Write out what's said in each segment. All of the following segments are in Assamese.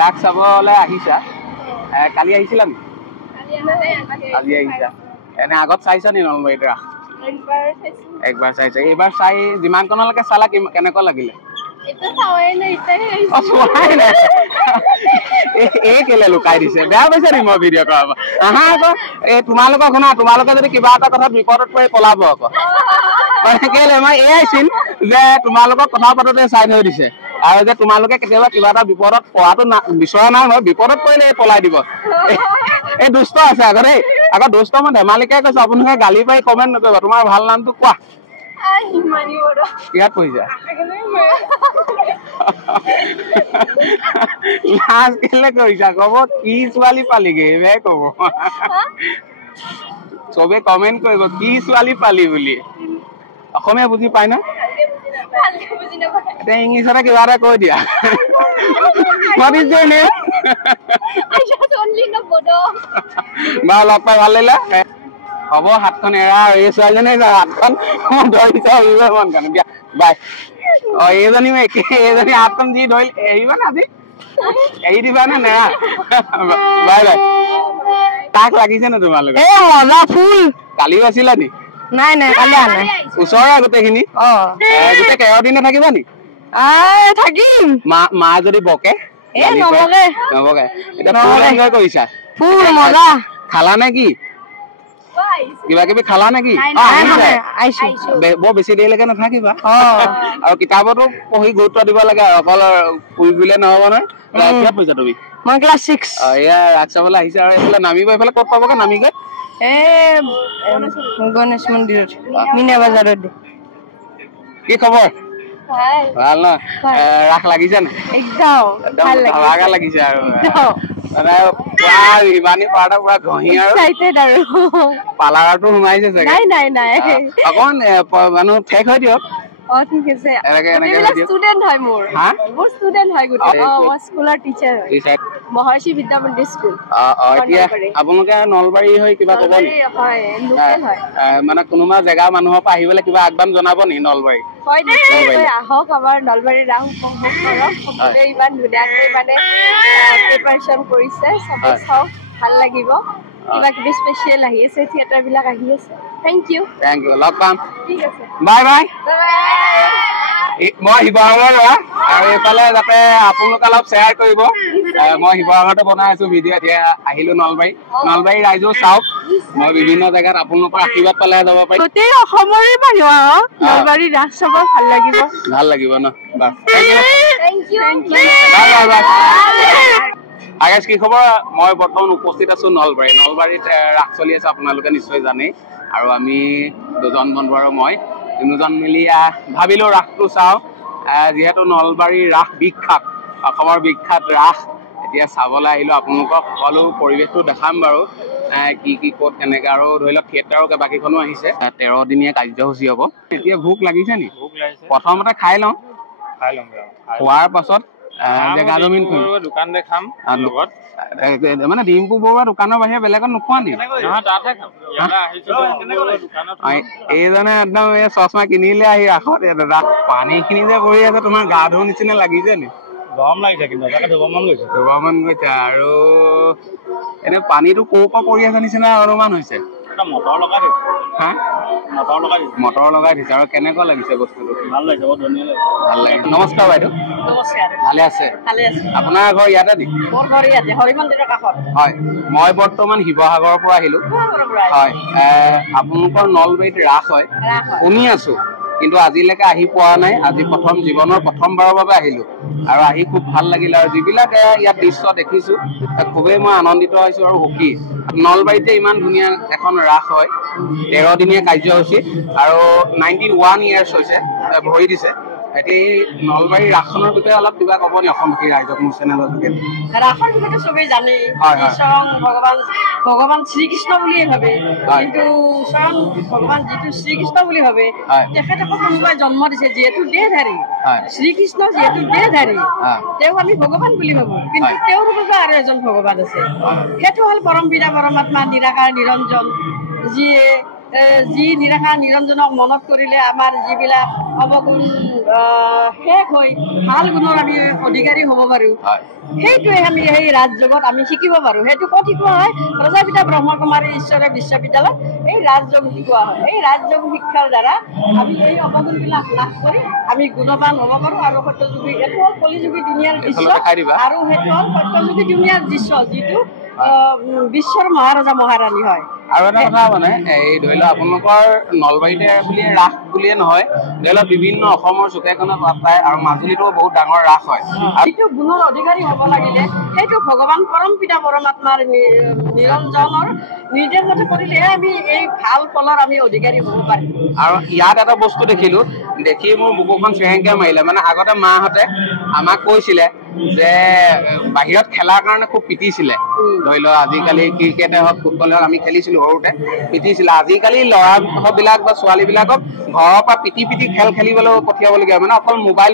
ৰাস চাবলৈ আহিছা কালি আহিছিলা নি আজি আহিছা এনে আগত চাইছা নি নলবাৰীত ৰাস একবাৰ চাইছা এইবাৰ চাই যিমানকণলৈকে চালা কেনেকুৱা লাগিলে কেলে লুকাই দিছে বেয়া পাইছে নি মই ভিডিঅ' কৰা আহা আকৌ এই তোমালোকক শুনা তোমালোকে যদি কিবা এটা কথাত বিপদত পৰি পলাব আকৌ কেলে মই এয়াই চিন যে তোমালোকক কথা পাতোতে চাই থৈ দিছে আৰু যে তোমালোকে কেতিয়াবা কিবা এটা বিপদত পৰাটো বিচৰা নাই নহয় বিপদত পৰিলে পলাই দিব এই দুষ্ট আছে আকৌ দেই আকৌ দুষ্ট মই ধেমালিকে কৈছো আপোনালোকে গালি পাৰি কমেণ্ট নকৰিব তোমাৰ ভাল নামটো কোৱা ইয়াত পঢ়িছা লাজ কেলে কৰিছা কব কি ছোৱালী পালিগে এইবাৰে কব চবে কমেণ্ট কৰিব কি ছোৱালী পালি বুলি অসমীয়া বুজি পাই ন এতিয়া ইংলিছতে কিবা এটা কৈ দিয়া বাৰু লগ পাই ভাল লাগিলে হ'ব হাতখন এৰা আৰু এই ছোৱালীজনী হাতখন ধৰিছে এৰিব মন কাৰণে দিয়া বাই এইজনীও একে এইজনী হাতখন যি ধৰি এৰিবা নে আজি এৰি দিবা নে নেৰা বাই বাই তাক লাগিছে নে তোমালোকে কালিও আছিলা নি নাই নাই কালি আনা ওচৰৰে গোটেইখিনি গোটেই 13 দিনে থাকিবা নি থাকিম মা যদি বকে নবকে এতিয়া কৰিছা খালা নে কি কিবা কিবি খালা নেকি বৰ বেছি দেৰিলৈকে নাথাকিবা আৰু কিতাপতো পঢ়ি গুৰুত্ব দিব লাগে অকল পঢ়িলে নহব নহয় কিহত পঢ়িছা তুমি মই ক্লাছ 6 এয়া ৰাস চাবলৈ আহিছা আৰু এইফালে নামিব এইফালে ক'ত পাবগে নামি গৈ গণেশ মন্দিৰত মিনা বাজাৰত কি খবৰ ভাল ন ৰাস লাগিছে নে একদম লাগিছে আৰু মানে ইমানি পাৰ্টৰ পুৰা ঘঁহি আৰু পাৰ্লাৰটো সোমাইছে চাগে অকমান মানুহ ঠেক হৈ দিয়ক ঠিক আছে ষ্টুডেন্ট হয় মোৰ ষ্টুডেন্ট হয় মই স্কুলৰ টিচাৰ হয় মহৰ্ষি বিদ্যা মন্দিৰ স্কুল এতিয়া আপোনালোকে নলবাৰী হৈ কিবা ক'ব নি মানে কোনোবা জেগা মানুহৰ পৰা আহিবলৈ কিবা আহ্বান জনাব নি নলবাৰী আহক আমাৰ নলবাৰী ৰাস উপভোগ কৰক সকলোৱে ইমান ধুনীয়াকৈ মানে প্ৰিপাৰেচন কৰিছে চবে চাওক ভাল লাগিব কিবা কিবি স্পেচিয়েল আহি আছে থিয়েটাৰ বিলাক আহি আছে থেংক ইউ লগ পাম ঠিক আছে বাই বাই মই শিৱসাগৰ ল'ৰা আৰু এইফালে যাতে আপোনালোকে অলপ শ্বেয়াৰ কৰিব মই শিৱসাগৰতে বনাই আছো ভিডিঅ' এতিয়া আহিলো নলবাৰী ৰাইজেও চাওক মই বিভিন্ন জেগাত আপোনালোকৰ আশীৰ্বাদ পালে যাব পাৰিম গোটেই অসমৰে মানুহ নলবাৰী ৰাস চাব ভাল লাগিব ন বাছ থেংক ইউ আগেশ কি খবৰ মই বৰ্তমান উপস্থিত আছো নলবাৰীত ৰাস চলি আছে আপোনালোকে নিশ্চয় জানেই আৰু আমি দুজন বন্ধু আৰু মই তিনিজন মিলি ভাবিলো ৰাসটো চাওঁ যিহেতু নলবাৰীৰ ৰাস বিখ্যাত অসমৰ বিখ্যাত ৰাস এতিয়া চাবলৈ আহিলো আপোনালোকক সকলো পৰিৱেশটো দেখাম বাৰু কি ক'ত কেনেকে আৰু ধৰি লওক থিয়েটাৰৰ কেইবাকেইখনো আহিছে 13 দিনীয়া কাৰ্যসূচী হ'ব এতিয়া ভোক লাগিছে নি প্ৰথমতে খাই লওঁ খোৱাৰ পাছত জেগা জমিন দোকান দেখাম লগত মানে ডিম্পু বৰুৱা দোকানৰ বাহিৰে বেলেগত নোখোৱা নি এইজনে একদম এই চশমা কিনিলে আহি ৰাসত পানী খিনি যে পৰি আছে তোমাৰ গা ধুৰ নিচিনা লাগিছে নি গৰম লাগিছে কিন্তু দুবাৰমান গৈছে আৰু এনে পানীটো ক'ৰ পৰা পৰি আছে নিচিনা অনুমান হৈছে মটৰ লগাই দিছে আৰু কেনেকুৱা লাগিছে বস্তুটো ভাল লাগিছে বৰ ধুনীয়া ভাল লাগিছে নমস্কাৰ বাইদেউ ভালে আছে আপোনাৰ ঘৰ ইয়াতে নি হয় মই বৰ্তমান শিৱসাগৰৰ পৰা আহিলো হয় আপোনালোকৰ নলবাৰীত ৰাস হয় শুনি আছো কিন্তু আজিলৈকে আহি পোৱা নাই আজি জীৱনৰ প্ৰথমবাৰৰ বাবে আহিলো আৰু আহি খুব ভাল লাগিলে আৰু যিবিলাক ইয়াত দৃশ্য দেখিছো খুবেই মই আনন্দিত হৈছো আৰু সুখী নলবাৰীতে ইমান ধুনীয়া এখন ৰাস হয় 13 দিনীয়া কাৰ্যসূচী আৰু 91 ইয়াৰ্ছ হৈছে ভৰি দিছে এতিয়া নলবাৰী ৰাসখনৰ বিষয়ে অলপ কিবা ক'ব নি অসমবাসী ৰাইজক মোৰ চেনেলৰ যোগেদি ৰাসৰ বিষয়ে চবেই জানে ভগৱান শ্ৰীকৃষ্ণ বুলিয়ে ভাবে কিন্তু স্বয়ং ভগৱান যিটো শ্ৰীকৃষ্ণ বুলি ভাবে তেখেতক কোনোবাই জন্ম দিছে যিহেতু দেহধাৰী শ্ৰীকৃষ্ণ যিহেতু দেহধাৰী তেওঁক আমি ভগৱান বুলি ভাবো কিন্তু তেওঁৰ বাবে আৰু এজন ভগৱান আছে সেইটো হ'ল পৰম পিতা পৰমাত্মা নিৰাকাৰ নিৰঞ্জন যিয়ে যি নিৰাশা নিৰঞ্জনক মনত কৰিলে আমাৰ যিবিলাক অৱগুণ শেষ হৈ ভাল গুণৰ আমি অধিকাৰী হ'ব পাৰোঁ, সেইটোৱে আমি সেই ৰাজযোগত আমি শিকিব পাৰোঁ। সেইটো ক'ত শিকোৱা হয়? প্ৰজাপিতা ব্ৰহ্মকুমাৰী ঈশ্বৰ বিশ্ববিদ্যালয়ত এই ৰাজযোগ শিকোৱা হয়। এই ৰাজযোগ শিক্ষাৰ দ্বাৰা আমি এই অৱগুণবিলাক লাভ কৰি আমি গুণৱান হ'ব পাৰোঁ। আৰু সত্যযুগী, এইটো হ'ল কলিযুগী দুনিয়াৰ দৃশ্য, আৰু সেইটো হ'ল সত্যযুগী দুনিয়াৰ দৃশ্য, যিটো বিশ্বৰ মহাৰজা মহাৰাণী হয়। আৰু এটা কথা মানে এই ধৰি লওক আপোনালোকৰ নলবাৰীতে বুলিয়ে ৰাস বুলিয়ে নহয়, ধৰি লওক বিভিন্ন অসমৰ চুকে কোণে পায়, আৰু মাজুলীতো বহুত ডাঙৰ ৰাস হয়। যিটো গুণৰ অধিকাৰী হ'ব লাগিলে সেইটো ভগৱান পৰম পিতা পৰমাত্মাৰ নিৰঞ্জনৰ নিৰ্দেশতে কৰিলেহে আমি এই ভাল ফলৰ আমি অধিকাৰী হ'ব পাৰিম। আৰু ইয়াত এটা বস্তু দেখিলো, দেখি মোৰ বুকুখন চেৰেংকে মাৰিলে। মানে আগতে মাহঁতে আমাক কৈছিলে যে বাহিৰত খেলাৰ কাৰণে খুব পিটিছিলে। ধৰি লওক আজিকালি ক্ৰিকেটে হওক ফুটবলে হওক আমি খেলিছিলো সৰুতে, পিটিছিলে। আজিকালি ল'ৰাবিলাক বা ছোৱালীবিলাকক ঘৰৰ পৰা পিটি খেল খেলিবলৈ পঠিয়াবলগীয়া, মানে অকল মোবাইল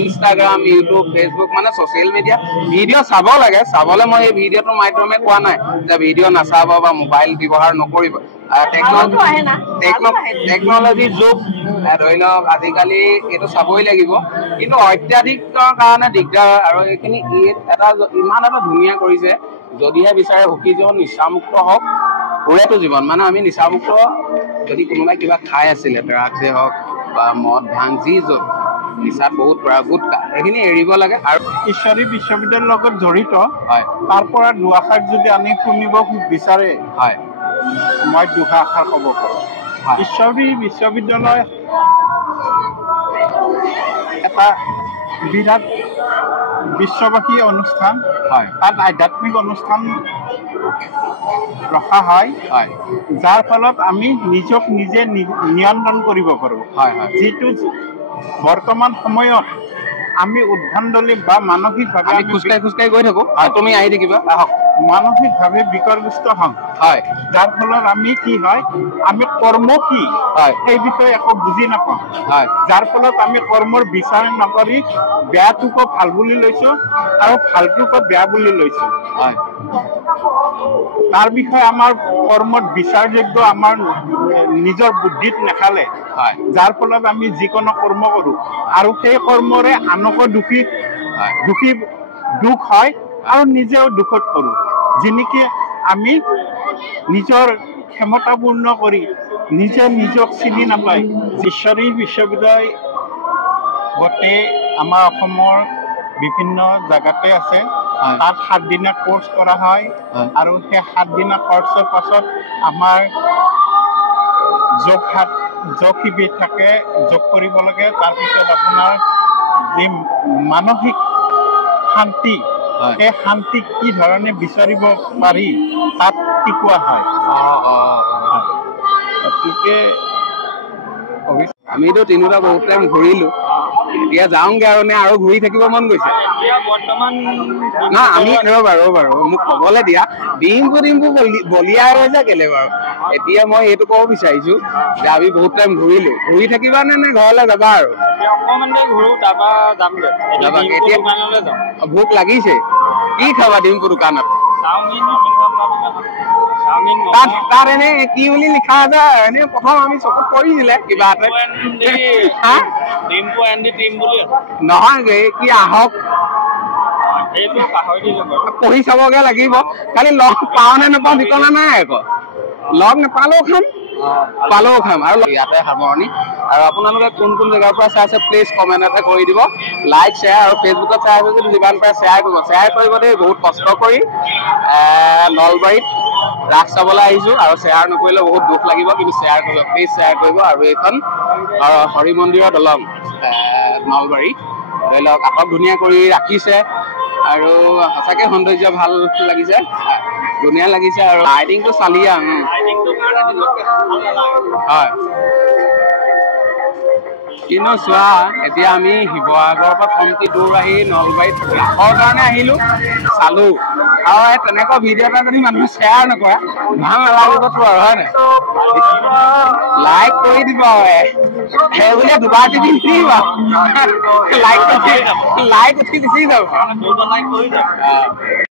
ইনষ্টাগ্ৰাম, ইউটিউব, ফেচবুক, মানে ছচিয়েল মিডিয়া ভিডিঅ' চাব লাগে। চাবলৈ মই এই ভিডিঅ'টোৰ মাধ্যমে কোৱা নাই যে ভিডিঅ' নাচাব বা মোবাইল ব্যৱহাৰ নকৰিব। টেকনলজিৰ যুগ, ধৰি লওক আজিকালি এইটো চাবই লাগিব, কিন্তু অত্যাধিকৰ কাৰণে দিগদাৰ। আৰু এইখিনি এটা ইমান এটা ধুনীয়া কৰিছে, যদিহে বিচাৰে সুখী জীৱন নিচামুক্ত হওক, পুৰেতো জীৱন। মানে আমি নিচামুক্ত, যদি কোনোবাই কিবা খাই আছিলে, ড্ৰাগছে হওক বা মদ ভাং যি য'ত নিচাত বহুত পৰা গুটকা, এইখিনি এৰিব লাগে। আৰু ঈশ্বৰী বিশ্ববিদ্যালয়ৰ লগত জড়িত, হয়, তাৰ পৰা দুআষাৰ যদি আমি শুনিব বিচাৰে, হয়, মই দুআষাৰ ক'ব পাৰোঁ। ঈশ্বৰী বিশ্ববিদ্যালয় এটা বিৰাট বিশ্ববাসী অনুষ্ঠান, হয়, তাত আধ্যাত্মিক অনুষ্ঠান ৰখা হয়, হয়, যাৰ ফলত আমি নিজক নিজে নিয়ন্ত্ৰণ কৰিব পাৰোঁ। হয়, হয়, যিটো বৰ্তমান সময়ত আমি উদ্ভণ্ডলি বা মানসিকভাৱে খোজকাঢ়ি গৈ থাকো, তুমি আহি থাকিবা, আহক, মানসিকভাৱে বিকৰগ্ৰস্ত হওঁ। হয়, যাৰ ফলত আমি কি হয়, আমি কৰ্ম কি হয় সেই বিষয়ে একো বুজি নাপাওঁ। হয়, যাৰ ফলত আমি কৰ্মৰ বিচাৰ নকৰি বেয়াটোকো ভাল বুলি লৈছো আৰু ভালটোকো বেয়া বুলি লৈছো। হয়, তাৰ বিষয়ে আমাৰ কৰ্মত বিচাৰযোগ্য আমাৰ নিজৰ বুদ্ধিত নেখালে। হয়, যাৰ ফলত আমি যিকোনো কৰ্ম কৰো আৰু সেই কৰ্মৰে আনকো দুখ হয় আৰু নিজেও দুখত পৰো। যেনেকে আমি নিজৰ ক্ষমতাপূৰ্ণ কৰি নিজক চিনি নাপায়। ঈশ্বৰী বিশ্ববিদ্যালয় গোটেই আমাৰ অসমৰ বিভিন্ন জাগাতে আছে। তাত 7 দিনীয়া কোৰ্চ কৰা হয়, আৰু সেই 7 দিনীয়া কোৰ্চৰ পাছত আমাৰ যোগ শিবিৰ থাকে, যোগ কৰিব লাগে। তাৰপিছত আপোনাৰ যি মানসিক শান্তি, সেই শান্তি কি ধৰণে বিচাৰিব পাৰি তাত শিকোৱা হয়। গতিকে আমিতো তিনিটা বহুত টাইম ঘূৰিলো, এতিয়া যাওঁগে আৰু নে আৰু ঘূৰি থাকিব মন গৈছে? না, আমি ৰ'বা মোক ক'বলৈ দিয়া, ডিম্পু বলিয়াই হৈছে কেলে বাৰু? এতিয়া মই এইটো ক'ব বিচাৰিছো যে আমি বহুত টাইম ঘূৰিলো, ঘূৰি থাকিবা নে ঘৰলৈ যাবা? আৰু ভোক লাগিছে, কি খাবা ডিম্পু দোকানত? তাত এনে কি বুলি লিখা আছে? এনে প্ৰথম আমি চকুত পৰিছিলে কিবা এটা, নহয় কি আহক পঢ়ি চাবগে লাগিব। খালি লগ পাওঁ নে নাপাওঁ ঠিকনা নাই, আকৌ লগ নাপালেও খাম, পালেও খাম। আৰু ইয়াতে সামৰণি। আৰু আপোনালোকে কোন জেগাৰ পৰা চাই আছে প্লিজ কমেণ্ট এটা কৰি দিব, লাইক শ্বেয়াৰ, আৰু ফেচবুকত চাই আছে যদি যিমান পাৰে শ্বেয়াৰ কৰিব দেই। বহুত কষ্ট কৰি নলবাৰীত ৰাস চাবলৈ আহিছো, আৰু শ্বেয়াৰ নকৰিলে বহুত দুখ লাগিব, কিন্তু শ্বেয়াৰ কৰিব, প্লিজ শ্বেয়াৰ কৰিব। আৰু এইখন হৰি মন্দিৰৰ দলং, নলবাৰী, ধৰি লওক আটক ধুনীয়া কৰি ৰাখিছে, আৰু সঁচাকে সৌন্দৰ্য ভাল লাগিছে, ধুনীয়া লাগিছে। আৰু লাইটিংটো চালিয়া, হয়। কিন্তু চোৱা, এতিয়া আমি শিৱসাগৰৰ পৰা কমটি দূৰ আহি নলবাৰীত ৰাসৰ কাৰণে আহিলো, চালো, আৰু তেনেকুৱা ভিডিঅ' এটা যদি মানুহে শ্বেয়াৰ নকৰে ভাল নালাগিবতো, আৰু হয় নাই? লাইক কৰি দিব, সেই বুলি দুবাৰ টিপি নিদিব, লাইক উঠি গুচি যাব।